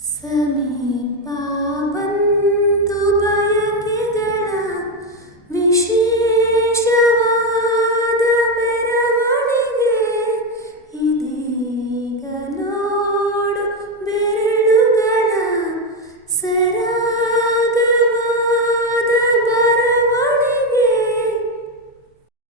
Samir.